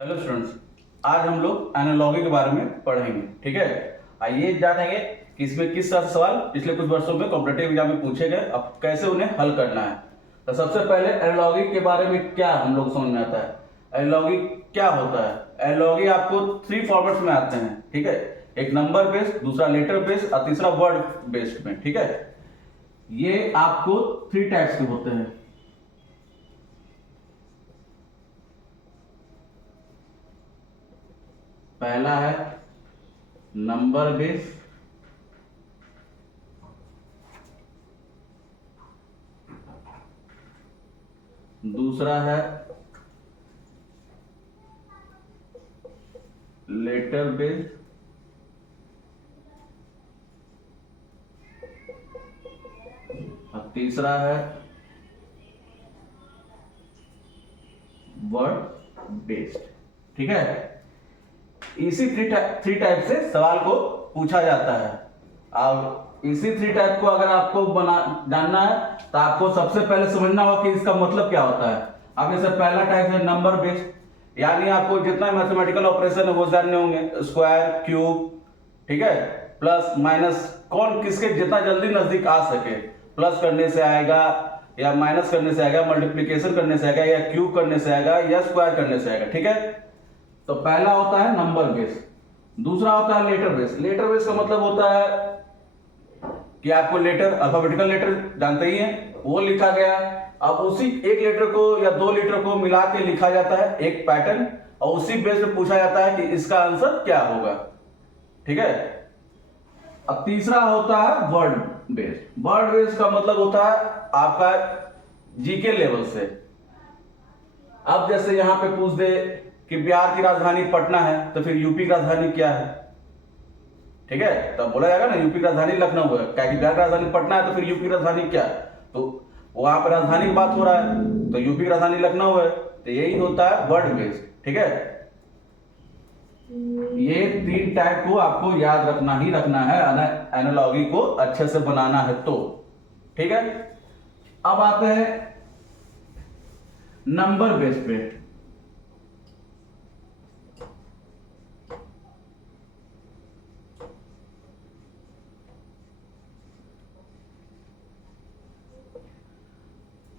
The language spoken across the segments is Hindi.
हेलो स्टूडेंट्स, आज हम लोग एनालॉगी के बारे में पढ़ेंगे। ठीक है, आइए जानेंगे कि इसमें किस तरह से सवाल पिछले कुछ वर्षों में कॉम्पिटिटिव एग्जाम में पूछे गए, अब कैसे उन्हें हल करना है। तो सबसे पहले एनालॉगी के बारे में क्या हम लोग समझ में आता है। एनालॉगी क्या होता है। एनालॉगी आपको 3 फॉर्मेट्स में आते हैं। ठीक है, एक नंबर बेस्ड, दूसरा लेटर बेस्ड और तीसरा वर्ड बेस्ड में। ठीक है, ये आपको 3 टाइप्स के होते हैं। पहला है नंबर बेस, दूसरा है लेटर बेस, और तीसरा है वर्ड बेस्ड। ठीक है, इसी थ्री टाइप से सवाल को पूछा जाता है। अब इसी 3 टाइप को अगर आपको जानना है तो आपको सबसे पहले समझना होगा कि इसका मतलब क्या होता है। अब जैसे पहला टाइप है नंबर बेस्ड, यानी आपको जितना मैथमेटिकल ऑपरेशन है वो जानने होंगे, स्क्वायर, क्यूब, ठीक है, प्लस माइनस, कौन किसके जितना जल्दी नजदीक आ सके। प्लस करने से आएगा या माइनस करने से आएगा, मल्टीप्लीकेशन करने से आएगा या क्यूब करने से आएगा या स्क्वायर करने से आएगा। ठीक है, तो पहला होता है नंबर बेस, दूसरा होता है लेटर बेस। लेटर बेस का मतलब होता है कि आपको लेटर, अल्फाबेटिकल लेटर जानते ही हैं, वो लिखा गया। अब उसी एक लेटर को या 2 लेटर को मिला के लिखा जाता है एक पैटर्न, और उसी बेस पे पूछा जाता है कि इसका आंसर क्या होगा। ठीक है, अब तीसरा होता है वर्ड बेस्ड। वर्ड बेस्ड का मतलब होता है आपका जीके लेवल से। अब जैसे यहां पे पूछ दे कि बिहार की राजधानी पटना है, तो फिर यूपी की राजधानी क्या है। ठीक है, तब बोला जाएगा ना यूपी की राजधानी लखनऊ है, क्या कि बिहार की राजधानी पटना है, तो फिर यूपी की राजधानी क्या है। तो वहां पर राजधानी की बात हो रहा है, तो यूपी की राजधानी लखनऊ है। तो यही होता है वर्ड बेस्ड। ठीक है, ये 3 टाइप को आपको याद रखना ही रखना है, एनालॉगी को अच्छे से बनाना है तो। ठीक है, अब आते हैं नंबर बेस पे।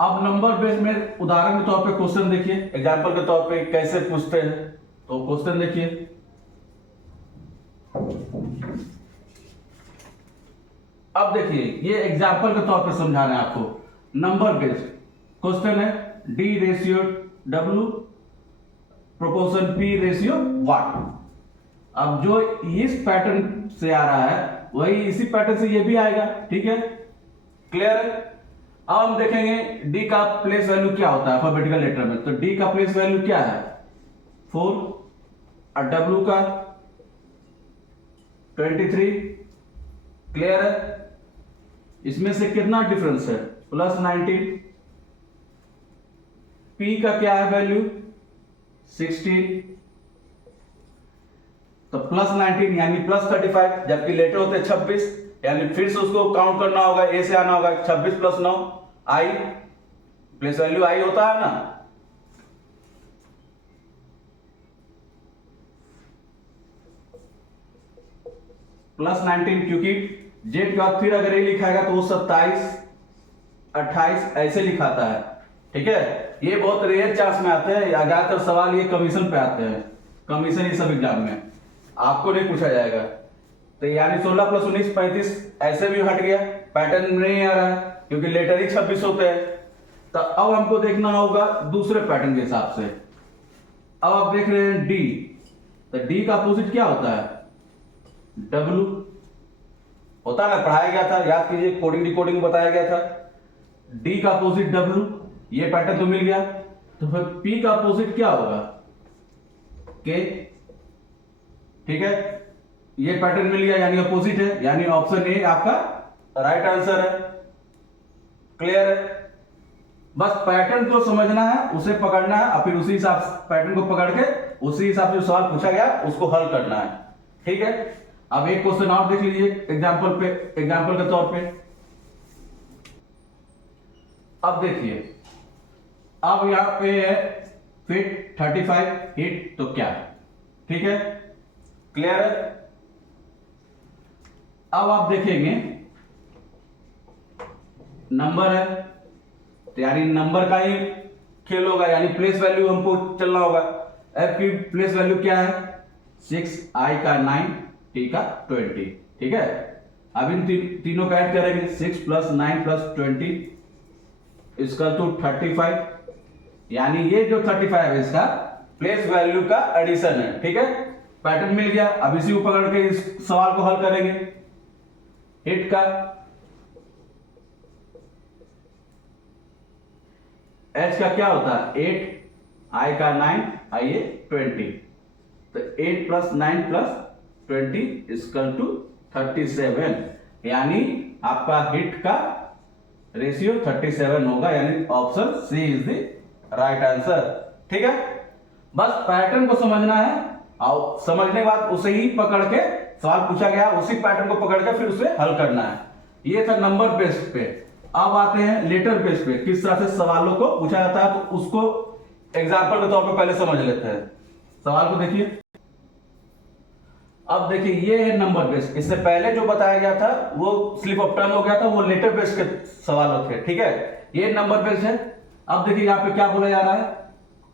अब नंबर बेस में उदाहरण के तौर पे क्वेश्चन देखिए, एग्जांपल के तौर पे कैसे पूछते हैं। तो क्वेश्चन देखिए, अब देखिए ये एग्जांपल के तौर पे समझा रहे हैं आपको। नंबर बेस्ड क्वेश्चन है, D ratio W proportion P ratio what. अब जो इस पैटर्न से आ रहा है वही इसी पैटर्न से ये भी आएगा। ठीक है, क्लियर है। अब हम देखेंगे डी का प्लेस वैल्यू क्या होता है अल्फाबेटिकल लेटर में। तो डी का प्लेस वैल्यू क्या है 4, और डब्ल्यू का 23। क्लियर है, इसमें से कितना डिफरेंस है +19। पी का क्या है वैल्यू 16, तो +19 यानी +35, जबकि लेटर होते 26, यानी फिर से उसको काउंट करना होगा, ए से आना होगा। 26 + 9 आई, प्लेस वैल्यू आई होता है ना। +19, क्योंकि जेड के बाद फिर अगर ए लिखाएगा तो वो 27, 28 ऐसे लिखाता है। ठीक है, ये बहुत रेयर चांस में आते हैं, ज्यादातर सवाल ये कमीशन पे आते हैं। कमीशन ये सब एग्जाम में आपको नहीं पूछा जाएगा। तो यानी 16 + 19 35 ऐसे भी हट गया, पैटर्न नहीं आ रहा है क्योंकि लेटर ही 26 होते हैं। तो अब हमको देखना होगा दूसरे पैटर्न के हिसाब से। अब आप देख रहे हैं डी, तो डी का अपोजिट क्या होता है डब्ल्यू होता है ना, पढ़ाया गया था, याद कीजिए, कोडिंग डिकोडिंग बताया गया था। डी का अपोजिट डब्ल्यू, ये पैटर्न तो मिल गया। तो फिर पी का अपोजिट क्या होगा के। ठीक है, ये पैटर्न मिल गया यानी अपोजिट है, यानी ऑप्शन ए आपका राइट आंसर है। क्लियर है, बस पैटर्न को समझना है, उसे पकड़ना है, और फिर उसी हिसाब से पैटर्न को पकड़ के उसी हिसाब से जो सवाल पूछा गया उसको हल करना है। ठीक है, अब एक क्वेश्चन और देख लीजिए एग्जांपल के तौर पे। अब देखिए, अब यहां पे है फिट 35 हिट तो क्या। ठीक है, क्लियर है। अब आप देखेंगे नंबर है तो यानी नंबर का ही खेल होगा, यानी प्लेस वैल्यू हमको चलना होगा। एफ की प्लेस वैल्यू क्या है 6, आई का 9, टी का 20। ठीक है, अब इन तीनों का ऐड करेंगे 6 + 9 + 20 इक्वल टू 35, यानी ये जो 35 है इसका प्लेस वैल्यू का एडिशन है। ठीक है, पैटर्न मिल गया। अब इसी को पकड़ के इस सवाल को हल करेंगे। हिट का एच का क्या होता है 8, आई का 9, आई 20, तो 8 + 9 + 20 इक्वल टू 37, यानी आपका हिट का रेशियो 37 होगा, यानी option C is the right answer. ठीक है, बस पैटर्न को समझना है और समझने के बाद उसे ही पकड़ के सवाल पूछा गया, उसी पैटर्न को पकड़ के फिर उसे हल करना है। ये था नंबर बेस्ड पे। अब आते हैं लेटर बेस्ड पे, किस तरह से सवालों को पूछा जाता है, तो उसको एग्जांपल के तौर पे पहले समझ लेते हैं। सवाल को देखिए। अब देखिए ये है नंबर बेस्ड। इससे पहले जो बताया गया था वो स्लिप ऑफ टंग हो गया था, वो लेटर बेस्ड के सवाल थे। ठीक है, ये नंबर बेस्ड है। अब देखिए यहाँ पे क्या बोला जा रहा है,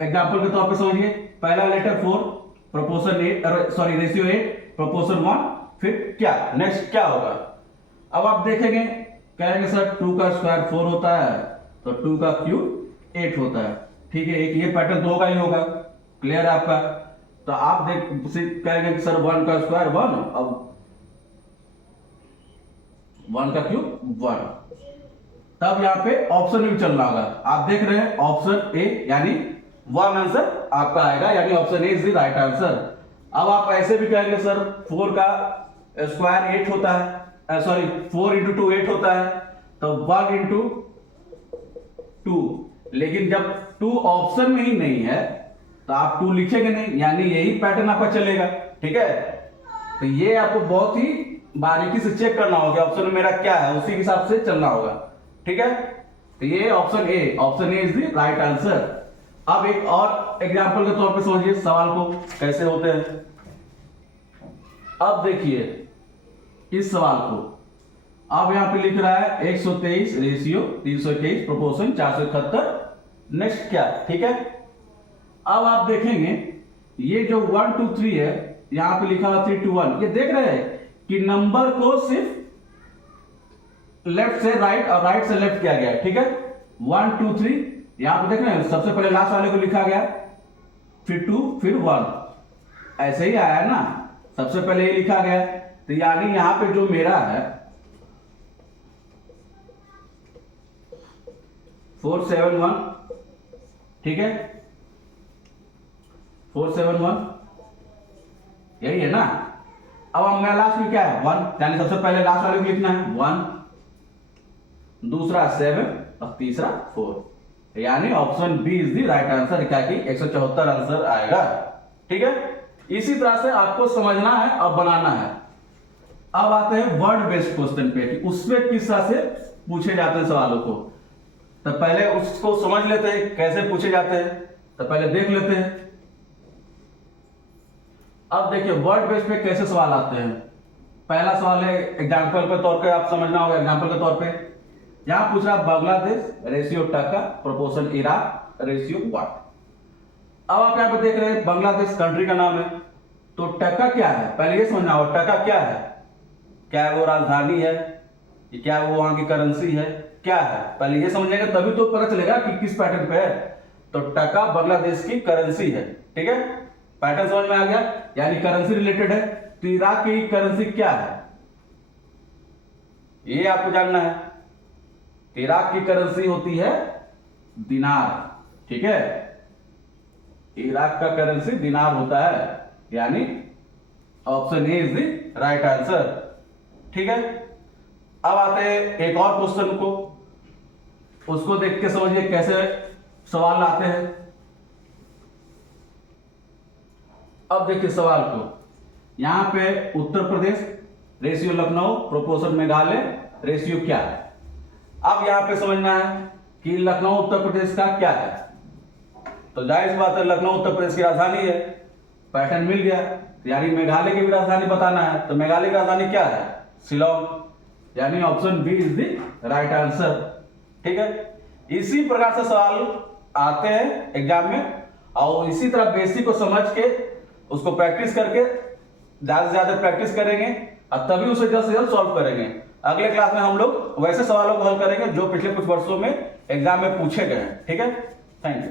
एग्जांपल के तौर पे समझिए। पहला letter 4 proportion 8, sorry ratio 8 proportion 1, फिर क्या नेक्स्ट क्या होगा। अब आप देखेंगे कहेंगे सर 2 का स्क्वायर 4 होता है, तो 2 का क्यूब 8 होता है। ठीक है, एक ये पैटर्न तो होगा ही होगा, क्लियर है आपका। तो आप कहेंगे कि सर 1 का स्क्वायर 1, अब 1 का क्यूब 1, तब यहाँ पे ऑप्शन भी चलना होगा। आप देख रहे हैं ऑप्शन ए, यानी 1 आंसर आपका आएगा, यानी option A is the right answer. अब आप ऐसे भी कहेंगे सर 4 का स्क्वायर 8 होता है, सॉरी 4 × 2 8 होता है, तो 1 × 2, लेकिन जब 2 ऑप्शन में ही नहीं है तो आप 2 लिखेंगे नहीं, यानी यही पैटर्न आपका चलेगा। ठीक है, तो ये आपको बहुत ही बारीकी से चेक करना होगा ऑप्शन में मेरा क्या है, उसी के हिसाब से चलना होगा। ठीक है, तो ये option A is the right answer. अब एक और एग्जांपल के तौर पे समझिए सवाल को कैसे होते हैं। अब देखिए इस सवाल को, अब यहां पे लिख रहा है 123 रेशियो 321 प्रोपोर्शन 471, नेक्स्ट क्या। ठीक है, अब आप देखेंगे ये जो 1 2 3 है, यहां पे लिखा हुआ 3 2 1, ये देख रहे हैं कि नंबर को सिर्फ लेफ्ट से राइट और राइट से लेफ्ट किया गया है। ठीक है, 1 2 3, यहां पे देख रहे हैं सबसे पहले लास्ट वाले को लिखा गया, फिर 2 फिर 1, ऐसे ही आया ना, सबसे पहले ये लिखा गया। तो यानी यहां पे जो मेरा है 471, ठीक है 471 यही है ना। अब मेरा लास्ट में क्या है 1, यानी सबसे पहले लास्ट वाले को लिखना है 1, दूसरा 7 और तीसरा 4, यानी option B is the right answer, क्या कि 174 आंसर आएगा। ठीक है, इसी तरह से आपको समझना है और बनाना है। अब आते हैं वर्ड बेस्ड क्वेश्चन पे कि उसमें किस तरह से पूछे जाते हैं सवालों को। तो पहले उसको समझ लेते हैं कैसे पूछे जाते हैं, तो पहले देख लेते हैं। अब देखिए वर्ड बेस्ड पे कैसे सवाल आते हैं। पहला सवाल है एग्जांपल के तौर पे, आप समझना होगा एग्जांपल के तौर पे। यहां पूछ रहा बांग्लादेश रेशियो टका प्रोपोर्शन इराक रेशियो व्हाट। अब आप यहां पे देख रहे हैं बांग्लादेश कंट्री का नाम है, तो टका क्या है पहले ये समझना होगा। टका क्या है, क्या वो राजधानी है, क्या वो वहां की करेंसी है, क्या है, पहले ये समझेंगे तभी तो पता चलेगा कि किस पैटर्न पे है। तो टका बांग्लादेश की करेंसी है। ठीक है, पैटर्न समझ में आ गया, यानी करेंसी रिलेटेड है। तो इराक की करेंसी क्या है ये आपको जानना है। इराक की करेंसी होती है दिनार। ठीक है, इराक का करेंसी दिनार होता है, यानी option A is the right answer. ठीक है, अब आते हैं एक और क्वेश्चन को, उसको देख के समझिए कैसे सवाल आते हैं। अब देखिए सवाल को, यहां पे Uttar Pradesh ratio Lucknow proportion Meghalaya ratio क्या है। अब यहां पे समझना है कि लखनऊ उत्तर प्रदेश का क्या है। तो जाहिर सी बात है लखनऊ उत्तर प्रदेश की राजधानी है, पैटर्न मिल गया। यानी मेघालय की भी राजधानी बताना है, तो मेघालय की राजधानी क्या है? शिलोंग, यानी option B is the right answer. ठीक है, इसी प्रकार से सवाल आते हैं एग्जाम में, और इसी तरह बेसिक को समझ के उसको प्रैक्टिस करके ज्यादा से ज्यादा प्रैक्टिस करेंगे और तभी उसे जल्द से जल्द सॉल्व करेंगे। अगले क्लास में हम लोग वैसे सवालों को हल करेंगे जो पिछले कुछ वर्षों में एग्जाम में पूछे गए हैं। ठीक है, थैंक यू।